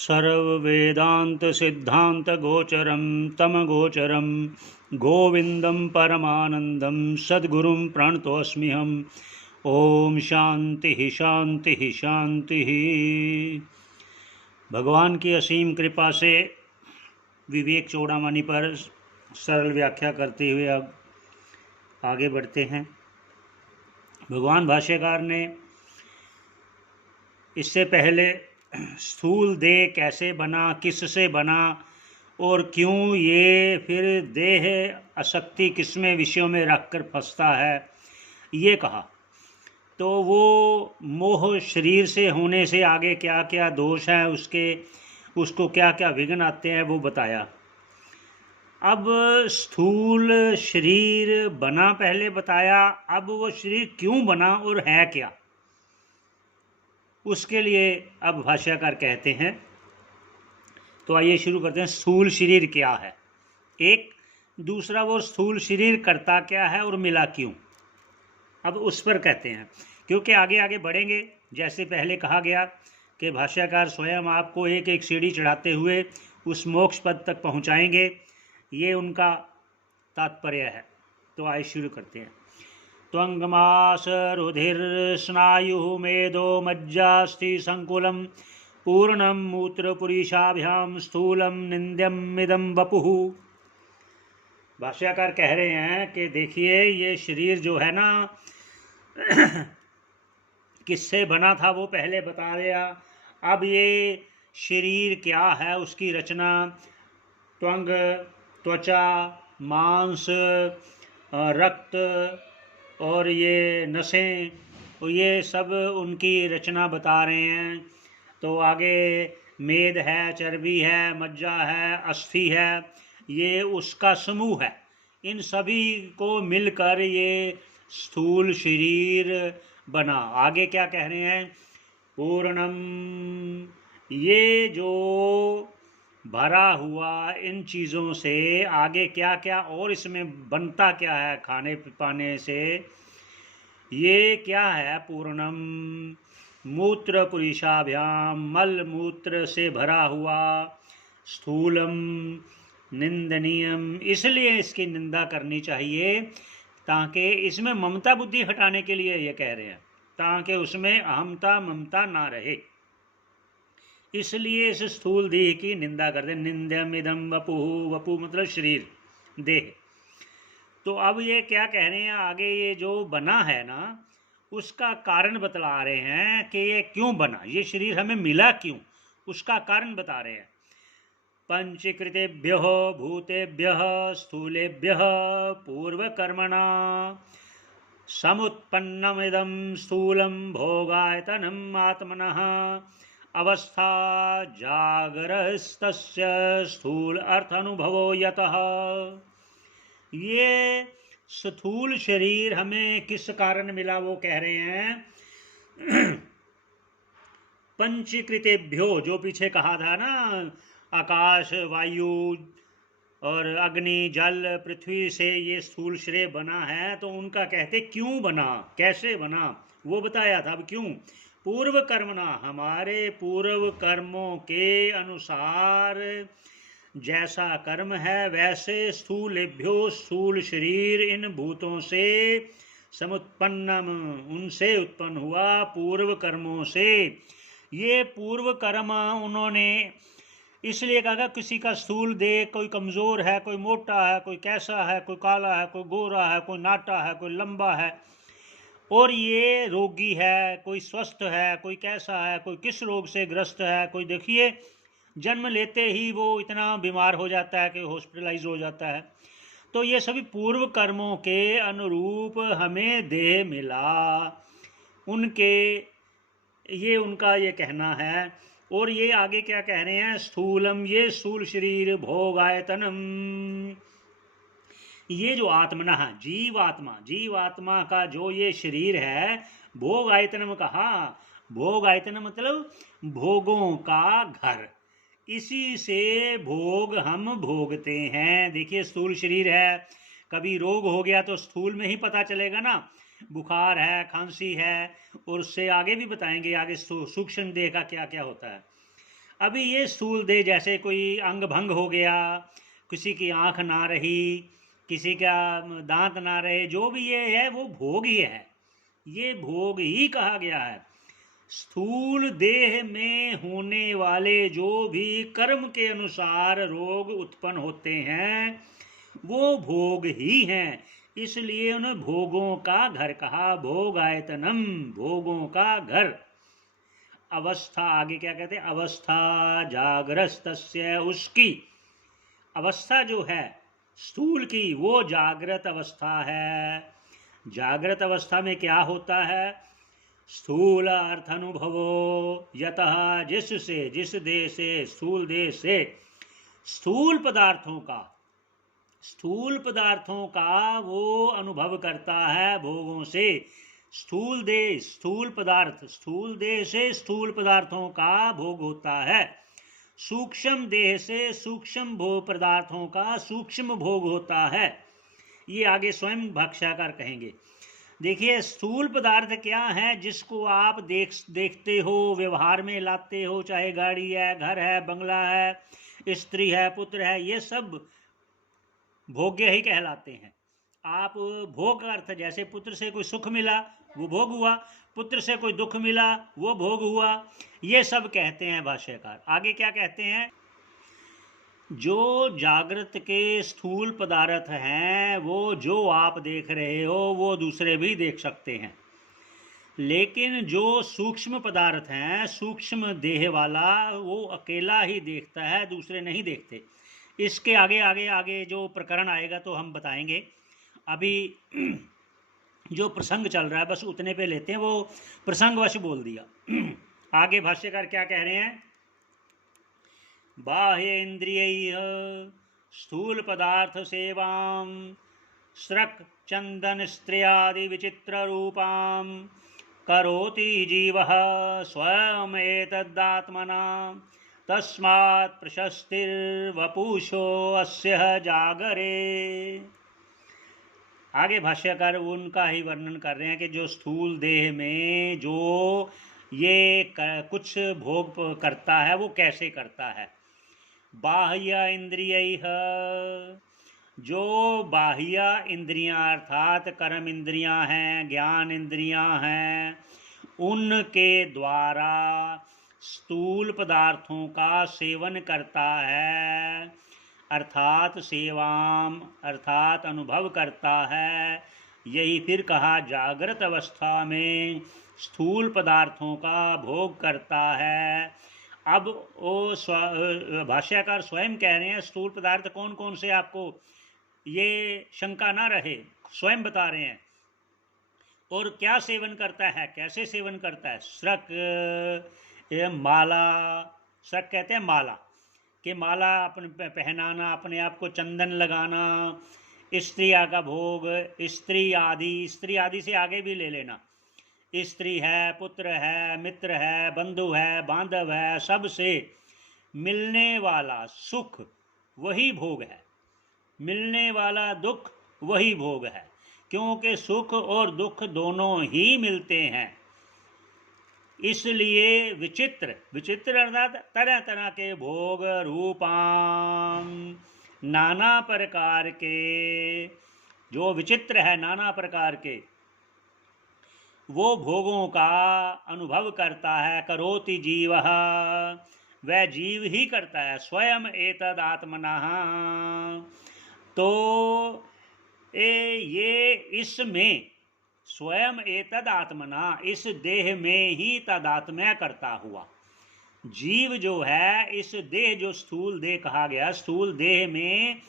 सर्ववेदान्तसिद्धान्तगोचरं तमगोचरं गोविन्दं परमानन्दं सद्गुरुं प्रणतोऽस्म्यहम्। ओम शांति शांति शांति। भगवान की असीम कृपा से विवेक चूड़ामणि पर सरल व्याख्या करते हुए अब आगे बढ़ते हैं। भगवान भाष्यकार ने इससे पहले स्थूल देह कैसे बना, किससे बना और क्यों ये फिर देह आसक्ति किसमें विषयों में रखकर फंसता है ये कहा। तो वो मोह शरीर से होने से आगे क्या क्या दोष हैं, उसको क्या क्या विघ्न आते हैं वो बताया। अब स्थूल शरीर बना पहले बताया, अब वो शरीर क्यों बना और है क्या, उसके लिए अब भाष्यकार कहते हैं। तो आइए शुरू करते हैं। स्थूल शरीर क्या है एक, दूसरा वो स्थूल शरीर करता क्या है और मिला क्यों, अब उस पर कहते हैं। क्योंकि आगे आगे बढ़ेंगे, जैसे पहले कहा गया कि भाष्यकार स्वयं आपको एक एक सीढ़ी चढ़ाते हुए उस मोक्ष पद तक पहुंचाएंगे, ये उनका तात्पर्य है। तो आइए शुरू करते हैं। त्वंगमास रुधिर्स्नायुः मेदो मज्जास्ति संकुलं पूर्णं मूत्रपुरीशाभ्याम स्थूलम निंद्यमिदं वपुः। भाष्यकार कह रहे हैं कि देखिए ये शरीर जो है ना किससे बना था वो पहले बता दिया। अब ये शरीर क्या है, उसकी रचना, त्वंग त्वचा, मांस, रक्त और ये नसें, और ये सब उनकी रचना बता रहे हैं। तो आगे मेद है, चर्बी है, मज्जा है, अस्थि है, ये उसका समूह है। इन सभी को मिलकर ये स्थूल शरीर बना। आगे क्या कह रहे हैं, पूर्णम, ये जो भरा हुआ इन चीज़ों से, आगे क्या क्या और इसमें बनता क्या है खाने पाने से, ये क्या है, पूर्णम मूत्र पुरीशाभ्याम, मल मूत्र से भरा हुआ, स्थूलम निंदनीयम, इसलिए इसकी निंदा करनी चाहिए ताकि इसमें ममता बुद्धि हटाने के लिए ये कह रहे हैं, ताकि उसमें अहमता ममता ना रहे, इसलिए इस स्थूल देह की निंदा कर दे। निंद्यम इदम वपुः, वपु मतलब शरीर, देह। तो अब ये क्या कह रहे हैं आगे, ये जो बना है ना उसका कारण बतला रहे हैं कि ये क्यों बना, ये शरीर हमें मिला क्यों, उसका कारण बता रहे हैं। पंचीकृतेभ्यो भूतेभ्यः स्थूलेभ्यः पूर्वकर्मणा समुत्पन्नमिदं स्थूलं भोगायतनम् आत्मनः अवस्था जागरस्तस्य स्थूल अर्थानुभवो यतः। ये स्थूल शरीर हमें किस कारण मिला वो कह रहे हैं। पंचीकृतेभ्यो, जो पीछे कहा था ना, आकाश, वायु और अग्नि, जल, पृथ्वी से ये स्थूल शरीर बना है, तो उनका कहते क्यों बना, कैसे बना वो बताया था। अब क्यों, पूर्व कर्मणा, हमारे पूर्व कर्मों के अनुसार जैसा कर्म है वैसे स्थूलेभ्यो, स्थूल शरीर इन भूतों से, समुत्पन्नम, उनसे उत्पन्न हुआ, पूर्व कर्मों से। ये पूर्व कर्म उन्होंने इसलिए कहा, किसी का स्थूल देह, कोई कमज़ोर है, कोई मोटा है, कोई कैसा है, कोई काला है, कोई गोरा है, कोई नाटा है, कोई लंबा है, और ये रोगी है, कोई स्वस्थ है, कोई कैसा है, कोई किस रोग से ग्रस्त है, कोई देखिए जन्म लेते ही वो इतना बीमार हो जाता है कि हॉस्पिटलाइज हो जाता है। तो ये सभी पूर्व कर्मों के अनुरूप हमें देह मिला, उनके, ये उनका ये कहना है। और ये आगे क्या कह रहे हैं, स्थूलम, ये स्थूल शरीर, भोगायतनम, ये जो आत्मना, जीवात्मा, जीवात्मा का जो ये शरीर है, भोग आयतनम कहा। भोग आयतन मतलब भोगों का घर, इसी से भोग हम भोगते हैं। देखिए स्थूल शरीर है, कभी रोग हो गया तो स्थूल में ही पता चलेगा ना, बुखार है, खांसी है, और उससे आगे भी बताएंगे आगे सूक्ष्म देह का क्या क्या होता है। अभी ये स्थूल देह जैसे कोई अंग भंग हो गया, किसी की आंख ना रही, किसी का दांत ना रहे, जो भी ये है वो भोग ही है, ये भोग ही कहा गया है। स्थूल देह में होने वाले जो भी कर्म के अनुसार रोग उत्पन्न होते हैं वो भोग ही हैं, इसलिए उन्हें भोगों का घर कहा, भोग आयतनम, भोगों का घर। अवस्था, आगे क्या कहते हैं, अवस्था जागरस्तस्य, उसकी अवस्था जो है स्थूल की वो जागृत अवस्था है। जागृत अवस्था में क्या होता है, स्थूल अर्थ अनुभवो यतः, जिससे, जिस देह से, स्थूल देह से स्थूल पदार्थों का वो अनुभव करता है भोगों से। स्थूल देह, स्थूल पदार्थ, स्थूल देह से स्थूल पदार्थों का भोग होता है। सूक्ष्म देह से सूक्ष्म भोग पदार्थों का सूक्ष्म भोग होता है। ये आगे स्वयं भाष्यकार कहेंगे। देखिए स्थूल पदार्थ क्या है, जिसको आप देखते हो, व्यवहार में लाते हो, चाहे गाड़ी है, घर है, बंगला है, स्त्री है, पुत्र है, ये सब भोग्य ही कहलाते हैं। आप भोग का अर्थ, जैसे पुत्र से कोई सुख मिला वो भोग हुआ, पुत्र से कोई दुख मिला वो भोग हुआ, ये सब कहते हैं भाष्यकार। आगे क्या कहते हैं, जो जागृत के स्थूल पदार्थ हैं वो जो आप देख रहे हो वो दूसरे भी देख सकते हैं, लेकिन जो सूक्ष्म पदार्थ हैं, सूक्ष्म देह वाला, वो अकेला ही देखता है, दूसरे नहीं देखते। इसके आगे आगे आगे जो प्रकरण आएगा तो हम बताएंगे। अभी जो प्रसंग चल रहा है बस उतने पे लेते हैं, वो प्रसंगवश बोल दिया। आगे भाष्यकार क्या कह रहे हैं, बाह्य इंद्रिय स्थूल पदार्थ सेवां स्रक चंदन स्त्रियादि विचित्र रूपां करोति जीवः स्वयं एतदात्मना तस्मात् प्रशस्तिर्वपुषो अस्य जागरे। आगे भाष्यकार उनका ही वर्णन कर रहे हैं कि जो स्थूल देह में जो ये कुछ भोग करता है वो कैसे करता है। बाह्य इंद्रिय, जो बाह्य इंद्रियां अर्थात कर्म इंद्रियां हैं, ज्ञान इंद्रियां हैं, उनके द्वारा स्थूल पदार्थों का सेवन करता है, अर्थात सेवाम अर्थात अनुभव करता है। यही फिर कहा जागृत अवस्था में स्थूल पदार्थों का भोग करता है। अब वो भाष्यकार स्वयं कह रहे हैं स्थूल पदार्थ कौन कौन से, आपको ये शंका ना रहे, स्वयं बता रहे हैं। और क्या सेवन करता है, कैसे सेवन करता है, श्रक माला, श्रक कहते हैं माला, कि माला अपने पहनाना, अपने आप को चंदन लगाना, स्त्रिया का भोग, स्त्री आदि से आगे भी ले लेना, स्त्री है, पुत्र है, मित्र है, बंधु है, बांधव है, सबसे मिलने वाला सुख वही भोग है, मिलने वाला दुख वही भोग है, क्योंकि सुख और दुख दोनों ही मिलते हैं। इसलिए विचित्र अर्थात तरह तरह के भोग, रूपाम नाना प्रकार के, जो विचित्र है नाना प्रकार के, वो भोगों का अनुभव करता है। करोति जीवः, वह जीव ही करता है, स्वयं एतद आत्मनः, तो ये इसमें स्वयं एतद आत्मना, इस देह में ही तदात्म्य करता हुआ जीव जो है, इस देह जो स्थूल देह कहा गया, स्थूल देह में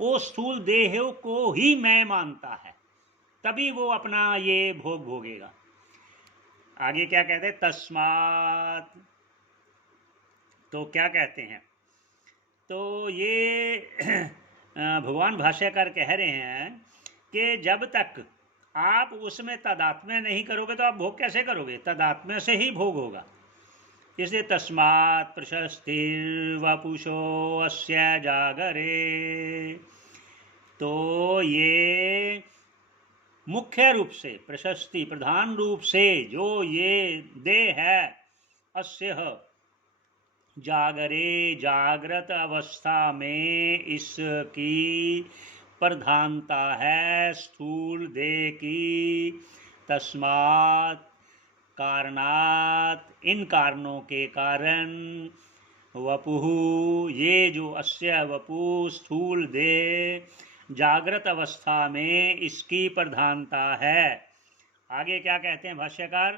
वो स्थूल देह को ही मैं मानता है, तभी वो अपना ये भोग भोगेगा। आगे क्या कहते हैं, तस्मात्, तो क्या कहते हैं, तो ये भगवान भाष्यकार कह रहे हैं कि जब तक आप उसमें तदात्म्य नहीं करोगे तो आप भोग कैसे करोगे, तदात्म्य से ही भोग होगा। इसलिए तस्मात् प्रशस्तिर्वपुषो अस्य जागरे, तो ये मुख्य रूप से प्रशस्ति, प्रधान रूप से जो ये देह है, अस्य जागरे, जागृत अवस्था में इसकी प्रधानता है स्थूल देह की। तस्मात् कारणात्, इन कारणों के कारण, वपुः, ये जो अस्य वपु स्थूल देह जागृत अवस्था में इसकी प्रधानता है। आगे क्या कहते हैं भाष्यकार?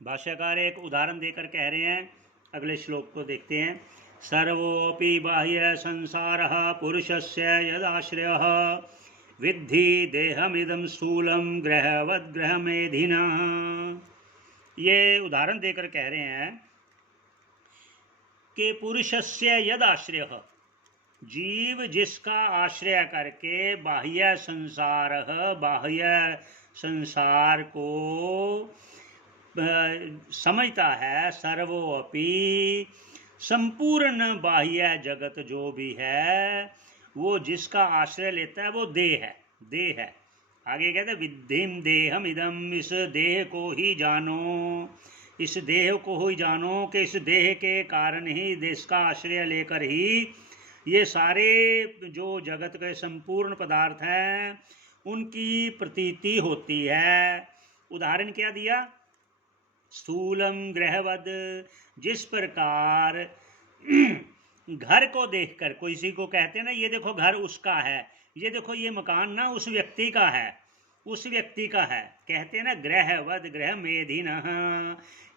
भाष्यकार एक उदाहरण देकर कह रहे हैं, अगले श्लोक को देखते हैं। सर्वोऽपि बाह्य संसारः पुरुषस्य यदाश्रयः विद्धि देहमिदं स्थूलं ग्रहवद्ग्रहमेधिनः। ये उदाहरण देकर कह रहे हैं कि पुरुषस्य यद आश्रय, जीव जिसका आश्रय करके बाह्य संसार को समझता है, सर्वोपि, संपूर्ण बाह्य जगत जो भी है वो जिसका आश्रय लेता है वो देह है। आगे कहते हैं विद्धिम देहम इदम, इस देह को ही जानो, इस देह को ही जानो कि इस देह के कारण ही, देश का आश्रय लेकर ही ये सारे जो जगत के संपूर्ण पदार्थ हैं उनकी प्रतीति होती है। उदाहरण क्या दिया? स्थूलम ग्रहवद, जिस प्रकार घर को देखकर किसी को कहते हैं ना, ये देखो घर उसका है, ये देखो ये मकान ना उस व्यक्ति का है, उस व्यक्ति का है, कहते हैं ना ग्रहवद ग्रह मेधिनः,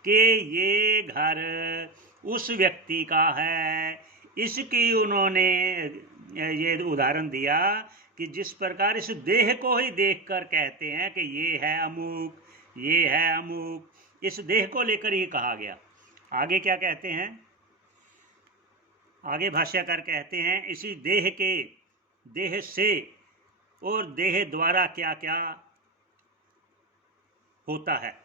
कि ये घर उस व्यक्ति का है। इसकी उन्होंने ये उदाहरण दिया कि जिस प्रकार इस देह को ही देखकर कहते हैं कि ये है अमुक, ये है अमुक, इस देह को लेकर ही कहा गया। आगे क्या कहते हैं? आगे भाष्यकार कहते हैं इसी देह के, देह से और देह द्वारा क्या क्या होता है।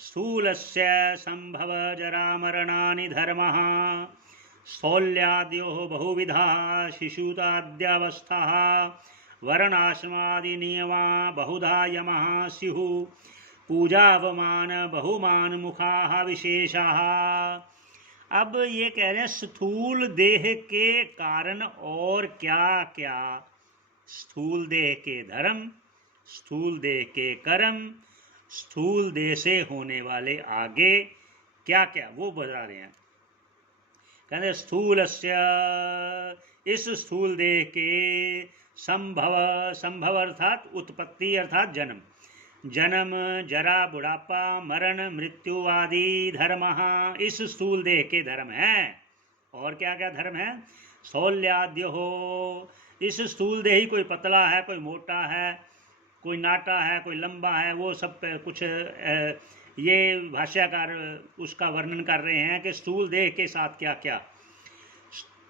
स्थूलस्य संभव जरा मरणानि धर्मः, स्थौल्याद्यो बहुविधा शिशुताद्यावस्था, वर्णाश्रमादि नियमा बहुधा यमः स्युः, पूजावमान बहुमान मुखाः विशेषाः। अब ये कह रहे हैं स्थूल देह के कारण और क्या क्या, स्थूल देह के धर्म, स्थूल देह के कर्म, स्थूल देह से होने वाले आगे क्या क्या वो बता रहे हैं। कहते स्थूलस्य, इस स्थूल देह के संभव, संभव अर्थात उत्पत्ति अर्थात जन्म, जन्म जरा बुढ़ापा मरण मृत्यु आदि धर्म, इस स्थूल देह के धर्म हैं। और क्या क्या धर्म है? स्थौल्याद्य हो, इस स्थूल देह ही, कोई पतला है, कोई मोटा है, कोई नाटा है, कोई लंबा है, वो सब कुछ ये भाष्यकार उसका वर्णन कर रहे हैं कि स्थूल देह के साथ क्या क्या।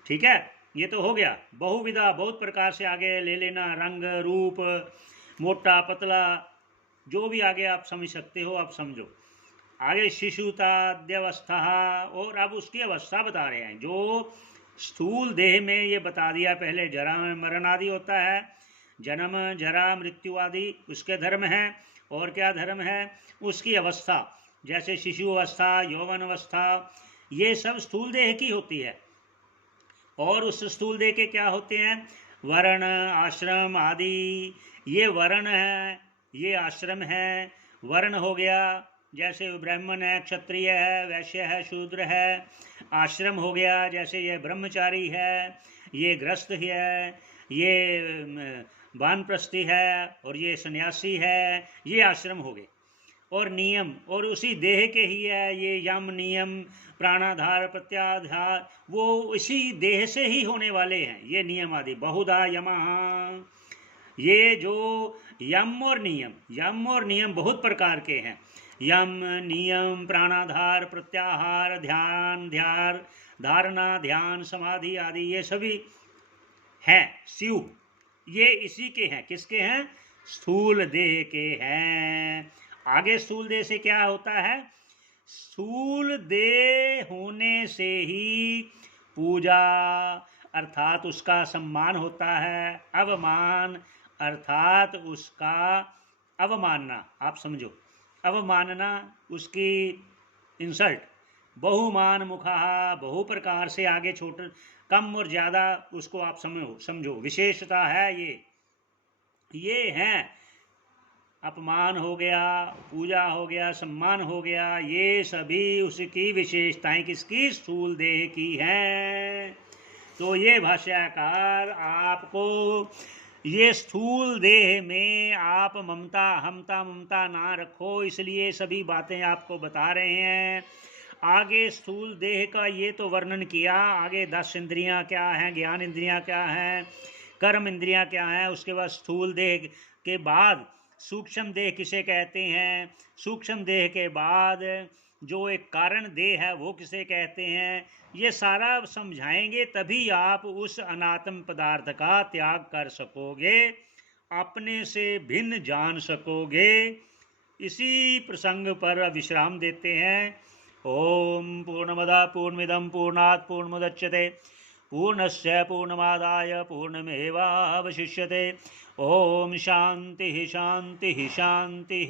ठीक है, ये तो हो गया। बहुविधा, बहुत प्रकार से आगे ले लेना, रंग रूप, मोटा पतला, जो भी आगे आप समझ सकते हो आप समझो। आगे शिशुताद्यवस्था, और अब उसकी अवस्था बता रहे हैं। जो स्थूल देह में ये बता दिया पहले, जरा मरण आदि होता है, जन्म जरा मृत्यु आदि उसके धर्म हैं। और क्या धर्म है? उसकी अवस्था, जैसे शिशु अवस्था, यौवन अवस्था, ये सब स्थूल देह की होती है। और उस स्थूल देह के क्या होते हैं? वर्ण आश्रम आदि, ये वर्ण है, ये आश्रम है। वर्ण हो गया जैसे ब्राह्मण है, क्षत्रिय है, वैश्य है, शूद्र है। आश्रम हो गया जैसे ये ब्रह्मचारी है, ये गृहस्थ है, ये वानप्रस्थी है, और ये सन्यासी है, ये आश्रम हो गए। और नियम, और उसी देह के ही है, ये यम नियम प्राणाधार प्रत्याधार, वो इसी देह से ही होने वाले हैं ये नियम आदि। बहुधा यमः, ये जो यम और नियम बहुत प्रकार के हैं। यम नियम प्राणाधार प्रत्याहार ध्यान धारणा ध्यान समाधि आदि, ये सभी हैं शिव, ये इसी के हैं। किसके हैं? स्थूल देह के हैं। आगे स्थूल देह से क्या होता है? स्थूल देह होने से ही पूजा अर्थात उसका सम्मान होता है, अवमान अर्थात उसका अवमानना, आप समझो, अवमानना उसकी इंसल्ट, बहुमान मुखा, बहु प्रकार से, आगे छोटे कम और ज़्यादा उसको आप समझो। विशेषता है ये है अपमान हो गया, पूजा हो गया, सम्मान हो गया, ये सभी उसकी विशेषताएं किसकी? स्थूल देह की हैं। तो ये भाष्यकार आपको ये स्थूल देह में आप ममता ना रखो, इसलिए सभी बातें आपको बता रहे हैं। आगे स्थूल देह का ये तो वर्णन किया, आगे 10 इंद्रियां क्या हैं, ज्ञान इंद्रियां क्या हैं, कर्म इंद्रियां क्या हैं, उसके बाद स्थूल देह के बाद सूक्ष्म देह किसे कहते हैं, सूक्ष्म देह के बाद जो एक कारण देह है वो किसे कहते हैं, ये सारा समझाएंगे, तभी आप उस अनात्म पदार्थ का त्याग कर सकोगे, अपने से भिन्न जान सकोगे। इसी प्रसंग पर विश्राम देते हैं। ओम पूर्णमदा पूर्णमिदं पूर्णात् पूर्णमुदच्यते पूर्णस्य पूर्णमादाय पूर्णमेवावशिष्यते। ओम शांति शांति शांति।